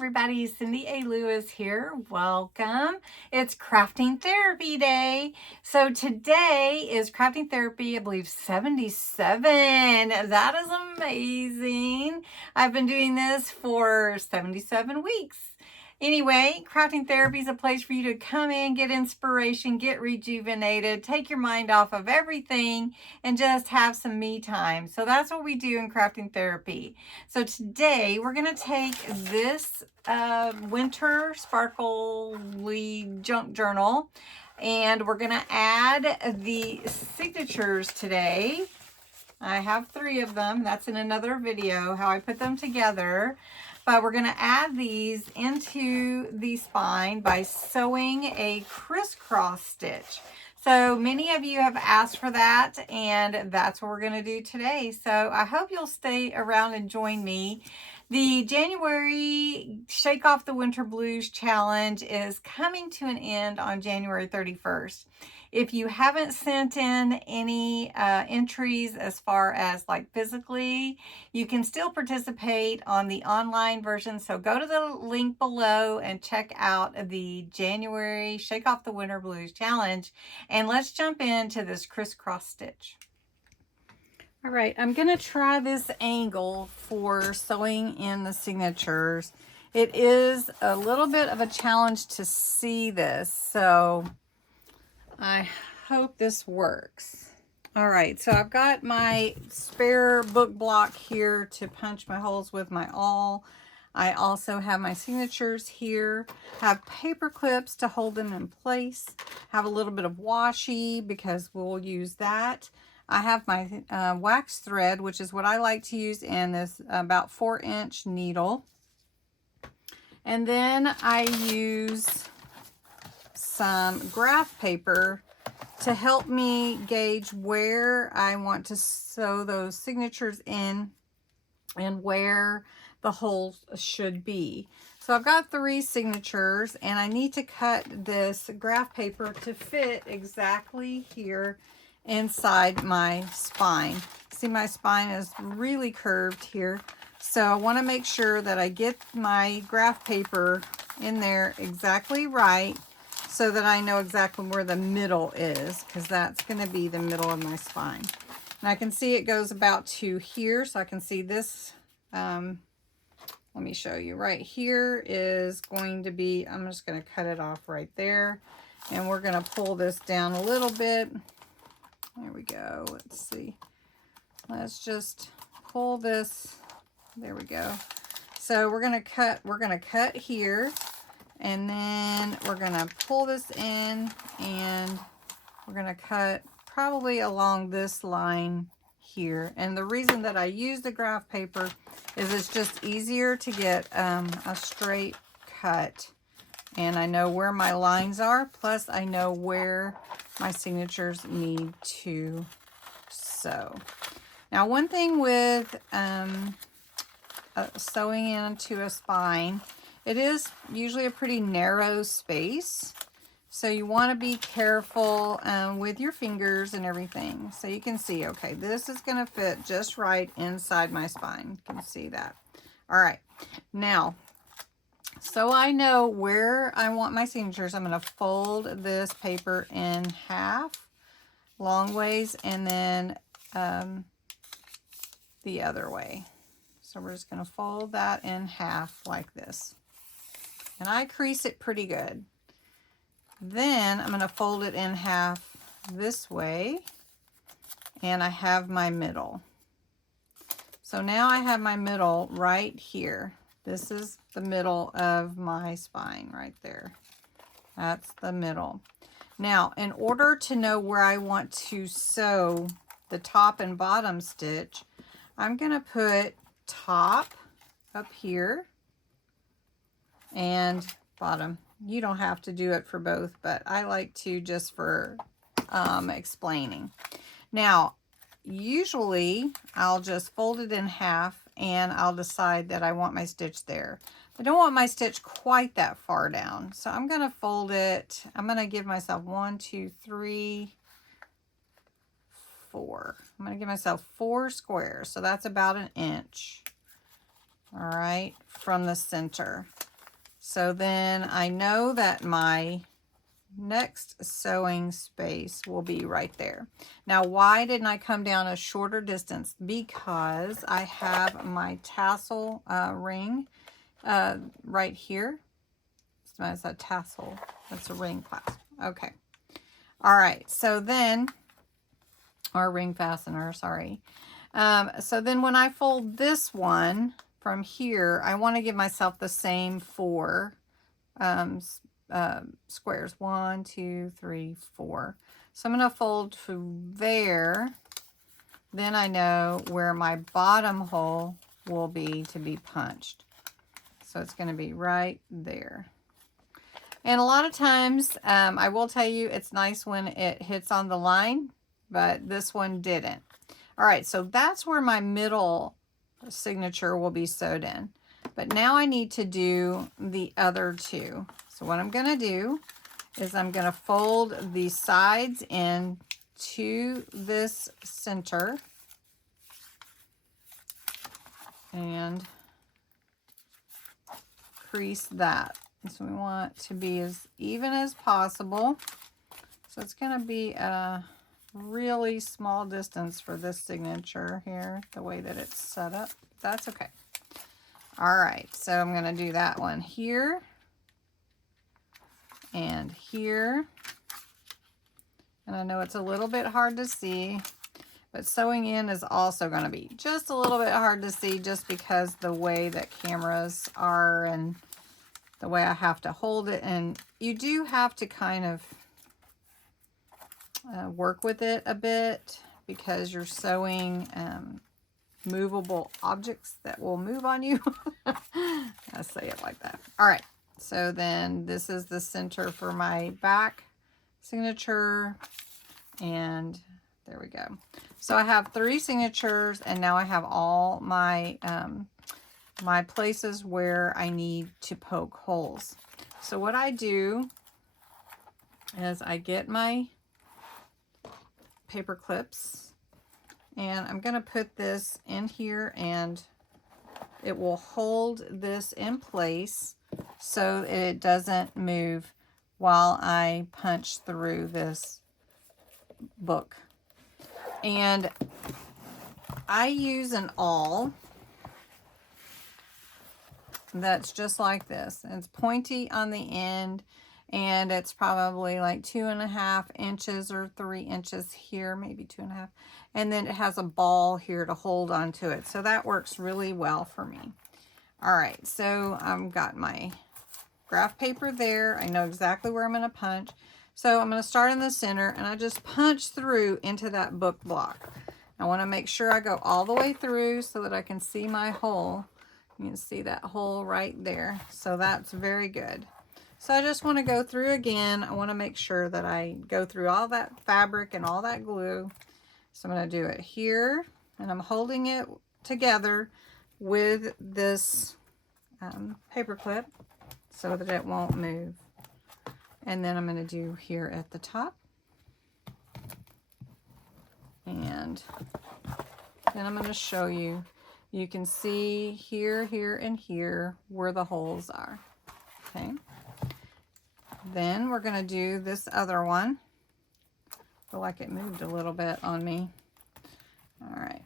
everybody, Cindy A. Lewis here. Welcome. It's Crafting Therapy Day. So today is Crafting Therapy, I believe 77. That is amazing. I've been doing this for 77 weeks. Anyway, Crafting Therapy is a place for you to come in, get inspiration, get rejuvenated, take your mind off of everything, and just have some me time. So that's what we do in Crafting Therapy. So today we're going to take this winter sparkly junk journal, and we're going to add the signatures today. I have 3 of them. That's in another video, how I put them together. But we're going to add these into the spine by sewing a crisscross stitch. So many of you have asked for that, and that's what we're going to do today. So I hope you'll stay around and join me. The January Shake Off the Winter Blues Challenge is coming to an end on January 31st. If you haven't sent in any entries as far as like physically, you can still participate on the online version. So go to the link below and check out the January Shake Off the Winter Blues Challenge. And let's jump into this crisscross stitch. All right, I'm going to try this angle for sewing in the signatures. It is a little bit of a challenge to see this, so I hope this works. All right, so I've got my spare book block here to punch my holes with my awl. I also have my signatures here, have paper clips to hold them in place, have a little bit of washi because we'll use that. I have my wax thread, which is what I like to use in this about 4-inch needle. And then I use some graph paper to help me gauge where I want to sew those signatures in and where the holes should be. So I've got 3 signatures, and I need to cut this graph paper to fit exactly here inside my spine. See, my spine is really curved here, so I want to make sure that I get my graph paper in there exactly right so that I know exactly where the middle is, because that's going to be the middle of my spine. And I can see it goes about to here, so I can see this. Let me show you. Right here is going to be, I'm just going to cut it off right there, and we're going to pull this down a little bit. There we go. Let's see. Let's just pull this. There we go. So we're going to cut here, and then we're going to pull this in, and we're going to cut probably along this line here. And the reason that I use the graph paper is it's just easier to get a straight cut. And I know where my lines are, plus I know where my signatures need to sew. Now, one thing with sewing into a spine, it is usually a pretty narrow space. So you want to be careful with your fingers and everything. So you can see, okay, this is going to fit just right inside my spine. You can see that. All right. Now, so I know where I want my signatures, I'm going to fold this paper in half, long ways, and then the other way. So we're just going to fold that in half like this. And I crease it pretty good. Then I'm going to fold it in half this way, and I have my middle. So now I have my middle right here. This is the middle of my spine right there. That's the middle. Now, in order to know where I want to sew the top and bottom stitch, I'm going to put top up here and bottom. You don't have to do it for both, but I like to just for explaining. Now, usually I'll just fold it in half, and I'll decide that I want my stitch there. I don't want my stitch quite that far down, so I'm going to fold it. I'm going to give myself 1, 2, 3, 4. I'm going to give myself 4 squares, so that's about 1 inch. All right, from the center. So then I know that my next sewing space will be right there. Now, why didn't I come down a shorter distance? Because I have my tassel ring right here. It's a tassel. That's a ring clasp. Okay. All right. So then, or ring fastener, sorry. So then when I fold this one from here, I want to give myself the same 4 squares. 1, 2, 3, 4. So I'm going to fold to there. Then I know where my bottom hole will be to be punched. So it's going to be right there. And a lot of times, I will tell you, it's nice when it hits on the line, but this one didn't. All right, so that's where my middle signature will be sewed in. But now I need to do the other 2. So what I'm going to do is I'm going to fold the sides in to this center and crease that. So we want to be as even as possible. So it's going to be a really small distance for this signature here, the way that it's set up. That's okay. All right, so I'm going to do that one here and here. And I know it's a little bit hard to see, but sewing in is also going to be just a little bit hard to see just because the way that cameras are and the way I have to hold it. And you do have to kind of work with it a bit because you're sewing movable objects that will move on you. I say it like that. All right, so then this is the center for my back signature, and there we go. So I have 3 signatures, and now I have all my my places where I need to poke holes. So what I do is I get my paper clips, and I'm going to put this in here, and it will hold this in place so it doesn't move while I punch through this book. And I use an awl that's just like this. It's pointy on the end, and it's probably like 2.5 inches or 3 inches here, maybe 2.5. And then it has a ball here to hold onto it. So that works really well for me. All right, so I've got my graph paper there. I know exactly where I'm going to punch. So I'm going to start in the center, and I just punch through into that book block. I want to make sure I go all the way through so that I can see my hole. You can see that hole right there. So that's very good. So I just want to go through again. I want to make sure that I go through all that fabric and all that glue. So I'm going to do it here, and I'm holding it together with this paper clip so that it won't move. And then I'm going to do here at the top. And then I'm going to show you. You can see here, here, and here where the holes are. Okay. Then we're going to do this other one. I feel like it moved a little bit on me. All right.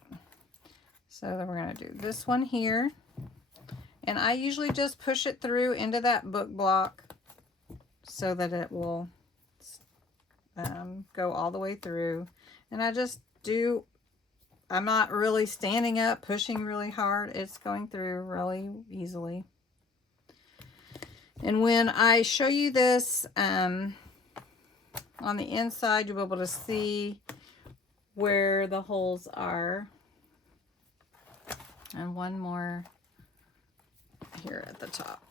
So then we're going to do this one here. And I usually just push it through into that book block so that it will go all the way through. And I just do, I'm not really standing up, pushing really hard. It's going through really easily. And when I show you this on the inside, you'll be able to see where the holes are. And one more here at the top.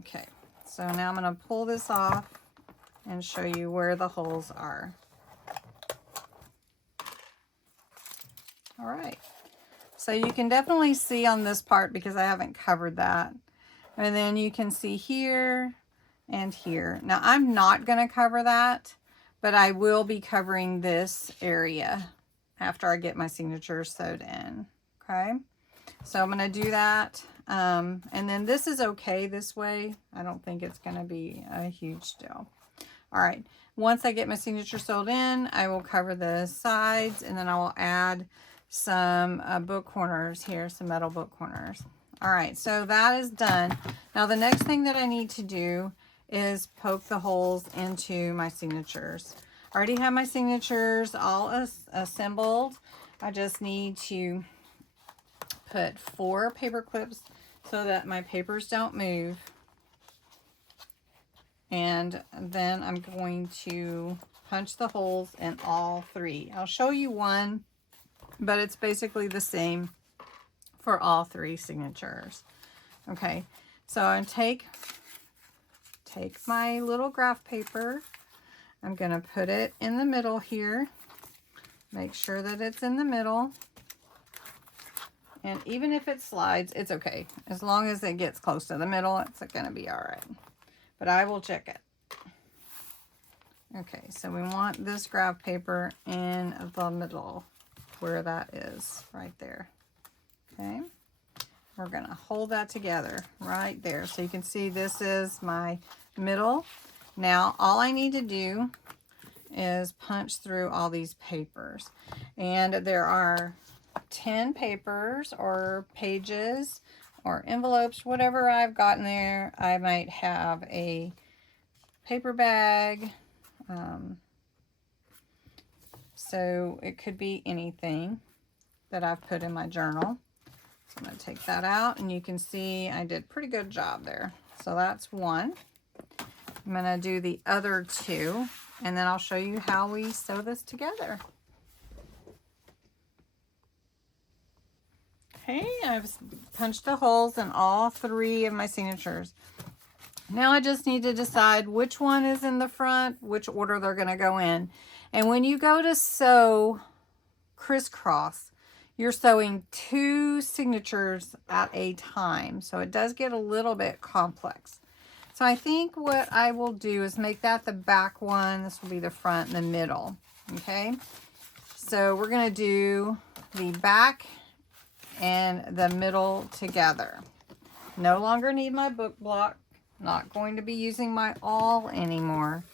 Okay, so now I'm going to pull this off and show you where the holes are. All right, so you can definitely see on this part because I haven't covered that. And then you can see here and here. Now I'm not going to cover that, but I will be covering this area after I get my signature sewed in. Okay, so I'm going to do that And then this is okay this way. I don't think it's going to be a huge deal. All right. Once I get my signature sewed in, I will cover the sides, and then I will add some book corners here, some metal book corners. All right, so that is done. Now the next thing that I need to do is poke the holes into my signatures. I already have my signatures all assembled. I just need to put 4 paper clips so that my papers don't move. And then I'm going to punch the holes in all 3. I'll show you one, but it's basically the same for all 3 signatures. Okay, so I take my little graph paper. I'm going to put it in the middle here. Make sure that it's in the middle. And even if it slides, it's okay. As long as it gets close to the middle, it's going to be all right. But I will check it. Okay, so we want this graph paper in the middle, where that is, right there. Okay, we're going to hold that together right there. So you can see this is my middle. Now, all I need to do is punch through all these papers. And there are 10 papers or pages or envelopes, whatever I've got in there. I might have a paper bag. So it could be anything that I've put in my journal. So I'm going to take that out, and you can see I did a pretty good job there. So that's one. I'm going to do the other 2, and then I'll show you how we sew this together. Okay, I've punched the holes in all 3 of my signatures. Now I just need to decide which one is in the front, which order they're going to go in. And when you go to sew crisscross, you're sewing 2 signatures at a time. So it does get a little bit complex. So I think what I will do is make that the back one. This will be the front and the middle. Okay. So we're going to do the back and the middle together. No longer need my book block. Not going to be using my awl anymore.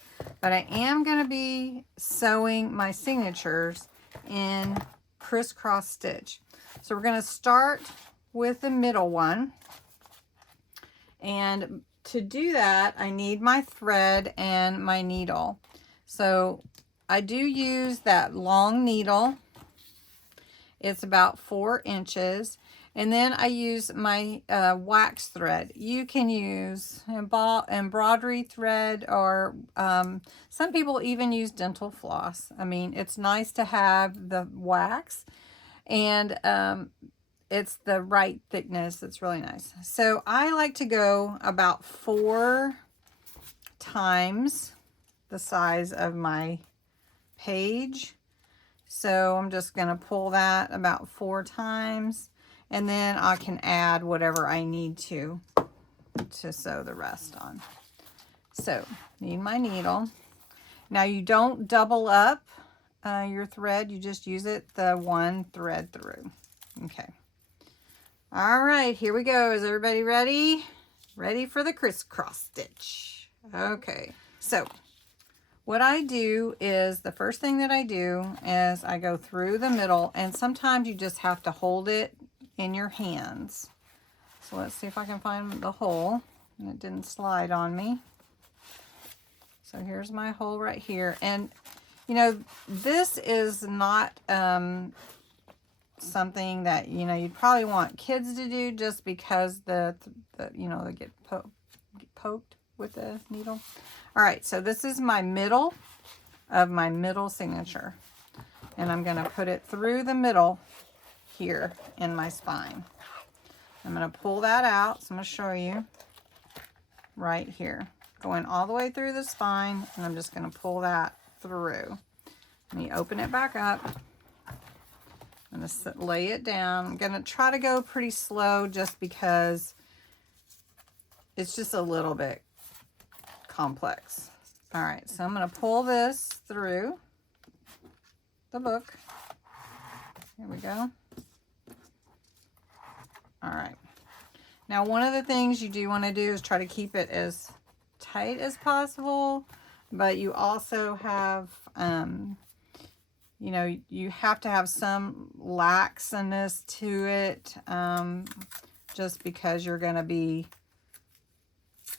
But I am going to be sewing my signatures in crisscross stitch. So we're going to start with the middle one. And to do that, I need my thread and my needle. So I do use that long needle. It's about 4 inches. And then I use my wax thread. You can use embroidery thread, or some people even use dental floss. I mean, it's nice to have the wax, and it's the right thickness. It's really nice. So I like to go about 4 times the size of my page. So I'm just going to pull that about 4 times. And then I can add whatever I need to sew the rest on. So, need my needle. Now you don't double up your thread. You just use it the one thread through. Okay. All right, here we go. Is everybody ready? Ready for the crisscross stitch. Okay. So, what I do is, the first thing that I do is I go through the middle, and sometimes you just have to hold it in your hands. So let's see if I can find the hole, and it didn't slide on me. So here's my hole right here. And you know, this is not something that, you know, you'd probably want kids to do, just because the you know, they get poked with the needle. All right, so this is my middle of my middle signature, and I'm going to put it through the middle here in my spine. I'm going to pull that out. So I'm going to show you right here, going all the way through the spine, and I'm just going to pull that through. Let me open it back up. I'm going to lay it down. I'm going to try to go pretty slow, just because it's just a little bit complex. All right, so I'm going to pull this through the book. Here we go. All right. Now, one of the things you do want to do is try to keep it as tight as possible, but you also have, you know, you have to have some laxness to it, just because you're going to be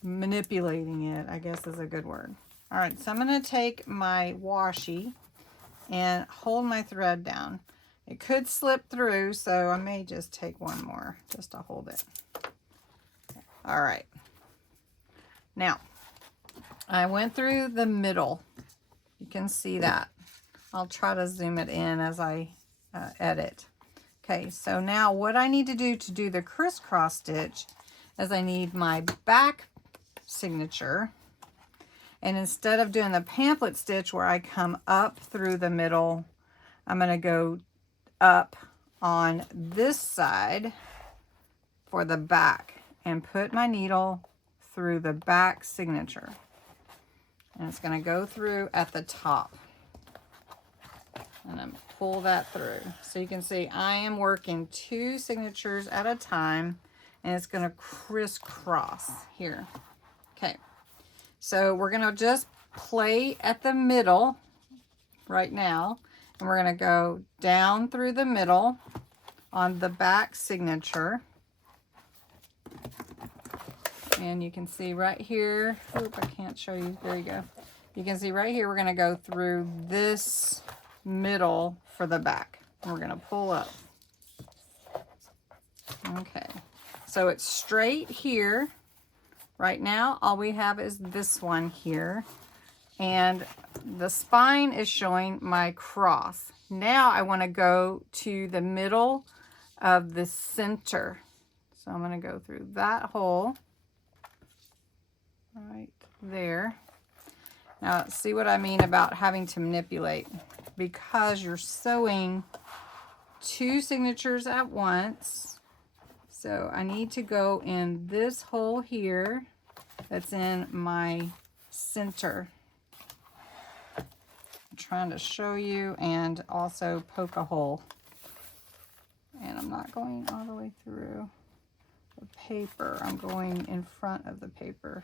manipulating it, I guess is a good word. All right, so I'm going to take my washi and hold my thread down. It could slip through, so I may just take one more just to hold it. All right. Now, I went through the middle. You can see that. I'll try to zoom it in as I edit. Okay, so now what I need to do the crisscross stitch is I need my back signature. And instead of doing the pamphlet stitch where I come up through the middle, I'm going to go up on this side for the back and put my needle through the back signature. And it's going to go through at the top. And then pull that through. So you can see I am working 2 signatures at a time, and it's going to crisscross here. Okay. So we're going to just play at the middle right now, and we're going to go down through the middle on the back signature. And you can see right here, oop, I can't show you, there you go. You can see right here, we're going to go through this middle for the back. And we're going to pull up. Okay, so it's straight here. Right now, all we have is this one here. And the spine is showing my cross. Now I want to go to the middle of the center. So I'm going to go through that hole right there. Now, see what I mean about having to manipulate, because you're sewing 2 signatures at once. So I need to go in this hole here that's in my center. I'm trying to show you and also poke a hole. And I'm not going all the way through the paper. I'm going in front of the paper.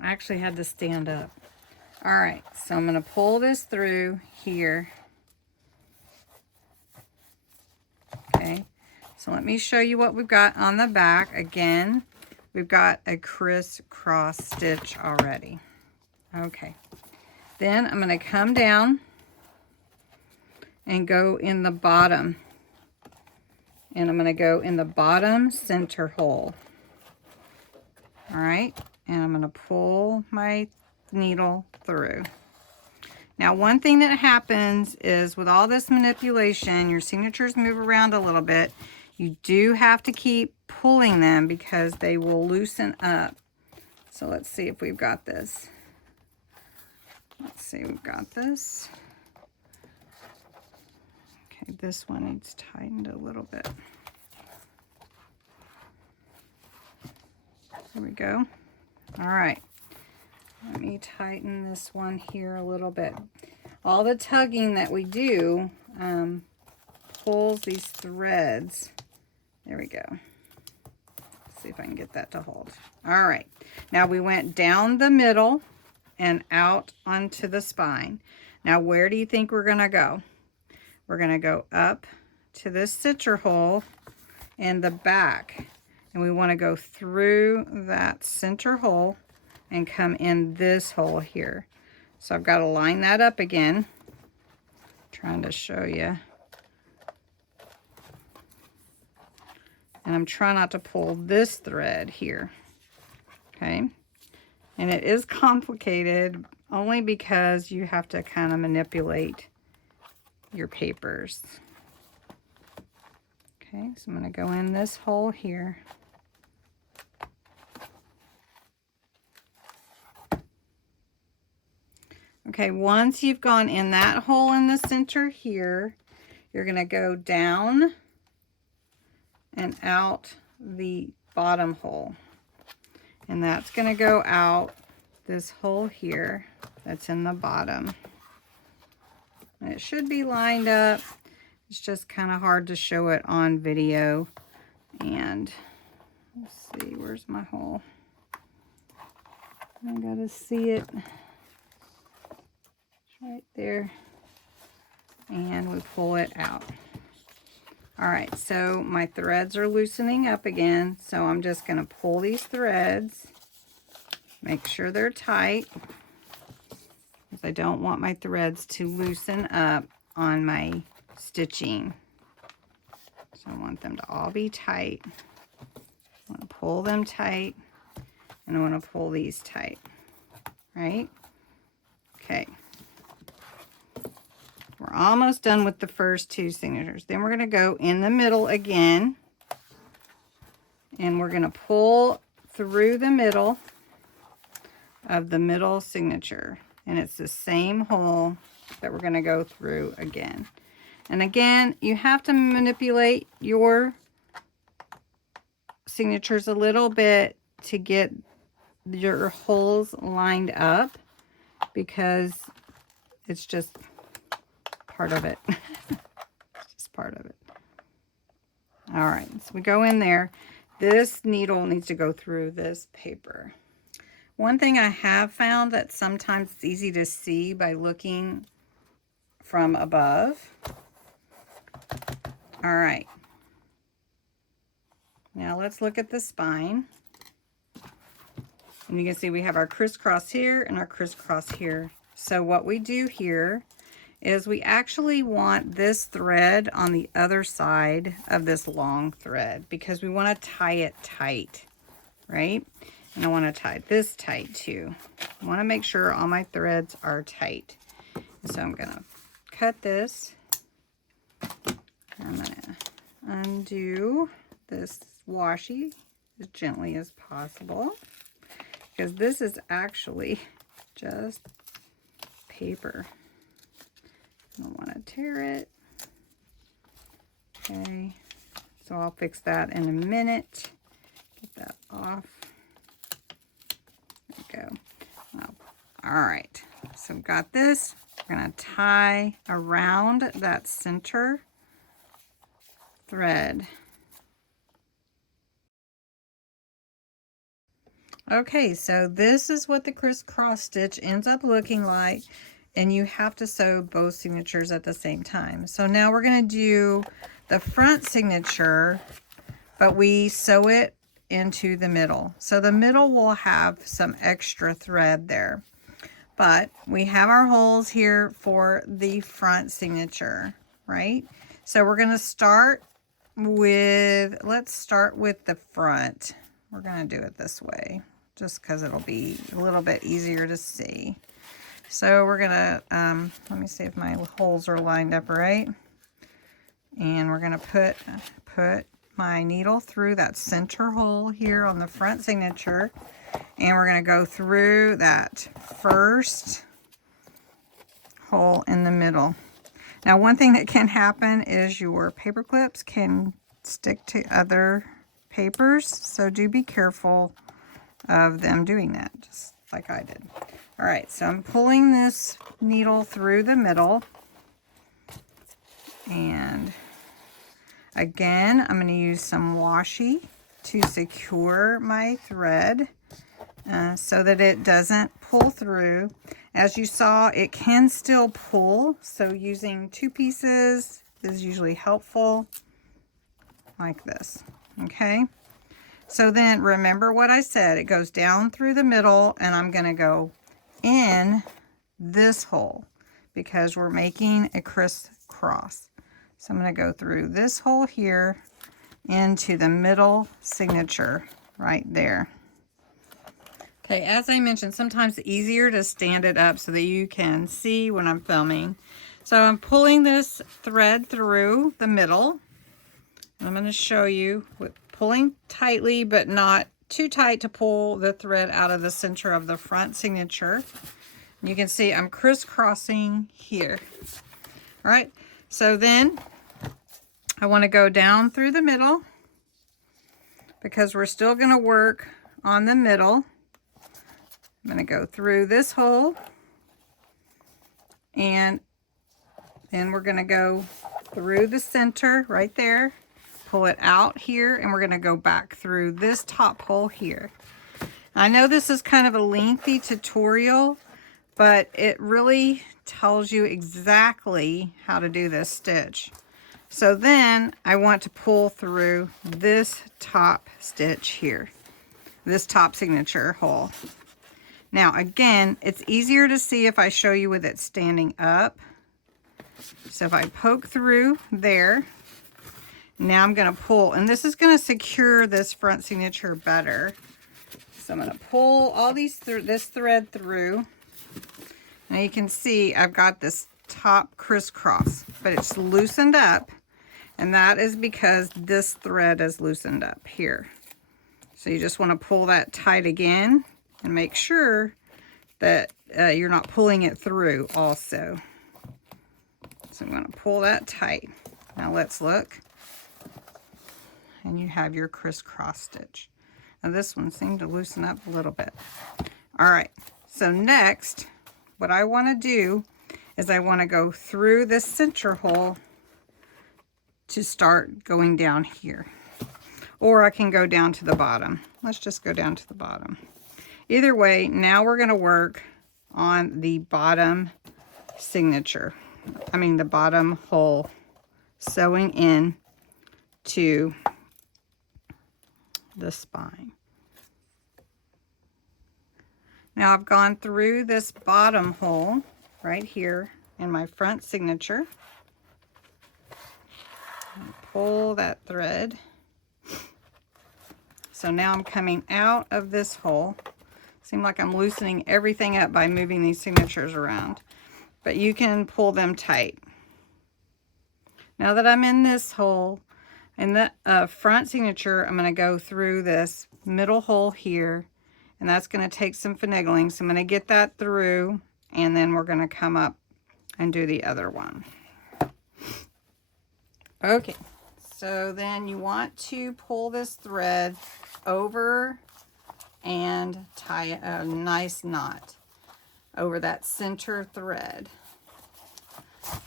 I actually had to stand up. All right, so I'm going to pull this through here. Okay, so let me show you what we've got on the back. Again, we've got a crisscross stitch already. Okay, then I'm going to come down and go in the bottom. And I'm going to go in the bottom center hole. All right, and I'm going to pull my needle through. Now, one thing that happens is with all this manipulation, your signatures move around a little bit. You do have to keep pulling them because they will loosen up. So let's see if we've got this. Let's see, we've got this. Okay, this one needs tightened a little bit. There we go. All right. Let me tighten this one here a little bit. All the tugging that we do pulls these threads. There we go. Let's see if I can get that to hold. All right. Now we went down the middle and out onto the spine. Now where do you think we're going to go? We're going to go up to this stitcher hole in the back. And we want to go through that center hole and come in this hole here. So I've got to line that up again. Trying to show you. And I'm trying not to pull this thread here. Okay. And it is complicated only because you have to kind of manipulate your papers. Okay, so I'm going to go in this hole here. Okay, once you've gone in that hole in the center here, you're going to go down and out the bottom hole. And that's going to go out this hole here that's in the bottom. And it should be lined up. It's just kind of hard to show it on video. And Let's see, where's my hole? I gotta see it. It's right there. And we pull it out. All right, so my threads are loosening up again. So I'm just gonna pull these threads, make sure they're tight, because I don't want my threads to loosen up on my stitching. So I want them to all be tight. I want to pull them tight, and I want to pull these tight, right? Okay. We're almost done with the first two signatures. Then we're going to go in the middle again, and we're going to pull through the middle of the middle signature. And it's the same hole that we're going to go through again. And again, you have to manipulate your signatures a little bit to get your holes lined up, because it's just part of it. It's just part of it. All right, so we go in there. This needle needs to go through this paper. One thing I have found that sometimes it's easy to see by looking from above. All right. Now let's look at the spine. And you can see we have our crisscross here and our crisscross here. So what we do here is we actually want this thread on the other side of this long thread, because we want to tie it tight, right? And I want to tie this tight too. I want to make sure all my threads are tight. So I'm going to cut this. I'm going to undo this washi as gently as possible, because this is actually just paper. I don't want to tear it. Okay, so I'll fix that in a minute. Get that off. There we go. Well, all right, so we've got this. We're going to tie around that center thread. Okay, so this is what the crisscross stitch ends up looking like, and you have to sew both signatures at the same time. So now we're going to do the front signature, but we sew it into the middle. So the middle will have some extra thread there, but we have our holes here for the front signature, right? So we're going to start with, let's start with the front. We're going to do it this way, just because it'll be a little bit easier to see. So we're gonna, let me see if my holes are lined up right. And we're gonna put my needle through that center hole here on the front signature. And we're gonna go through that first hole in the middle. Now, one thing that can happen is your paper clips can stick to other papers. So do be careful of them doing that, just like I did. All right, so I'm pulling this needle through the middle, and again, I'm going to use some washi to secure my thread so that it doesn't pull through. As you saw, it can still pull, so using 2 pieces is usually helpful, like this, okay? So then remember what I said, it goes down through the middle, and I'm going to go in this hole because we're making a crisscross. So I'm going to go through this hole here into the middle signature right there. Okay, as I mentioned, sometimes it's easier to stand it up so that you can see when I'm filming. So I'm pulling this thread through the middle. I'm going to show you with pulling tightly, but not too tight to pull the thread out of the center of the front signature. You can see I'm crisscrossing here. All right, so then I want to go down through the middle because we're still going to work on the middle. I'm going to go through this hole, and then we're going to go through the center right there, pull it out here, and we're going to go back through this top hole here. I know this is kind of a lengthy tutorial, but it really tells you exactly how to do this stitch. So then I want to pull through this top stitch here, this top signature hole. Now again, it's easier to see if I show you with it standing up. So if I poke through there, now I'm going to pull, and this is going to secure this front signature better. So I'm going to pull all these this thread through. Now you can see I've got this top crisscross, but it's loosened up, and that is because this thread is loosened up here. So you just want to pull that tight again and make sure that you're not pulling it through also. So I'm going to pull that tight. Now let's look. And you have your crisscross stitch. Now this one seemed to loosen up a little bit. All right, so next, what I want to do is I want to go through this center hole to start going down here. Or I can go down to the bottom. Let's just go down to the bottom. Either way, now we're going to work on the bottom signature. I mean the bottom hole, sewing in to the spine. Now I've gone through this bottom hole right here in my front signature. Pull that thread. So now I'm coming out of this hole. Seems like I'm loosening everything up by moving these signatures around, but you can pull them tight. Now that I'm in this hole, in the front signature, I'm going to go through this middle hole here, and that's going to take some finagling. So I'm going to get that through, and then we're going to come up and do the other one. Okay, so then you want to pull this thread over and tie a nice knot over that center thread.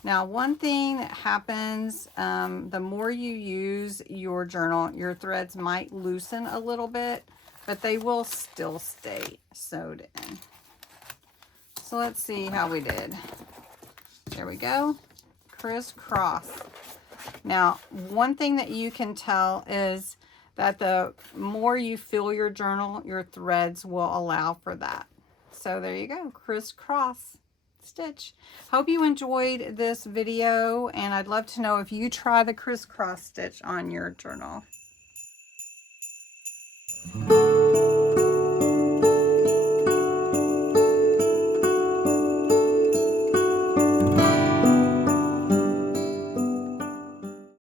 Now, one thing that happens, the more you use your journal, your threads might loosen a little bit, but they will still stay sewed in. So let's see how we did. There we go. Crisscross. Now, one thing that you can tell is that the more you fill your journal, your threads will allow for that. So there you go. Crisscross stitch. Hope you enjoyed this video, and I'd love to know if you try the crisscross stitch on your journal.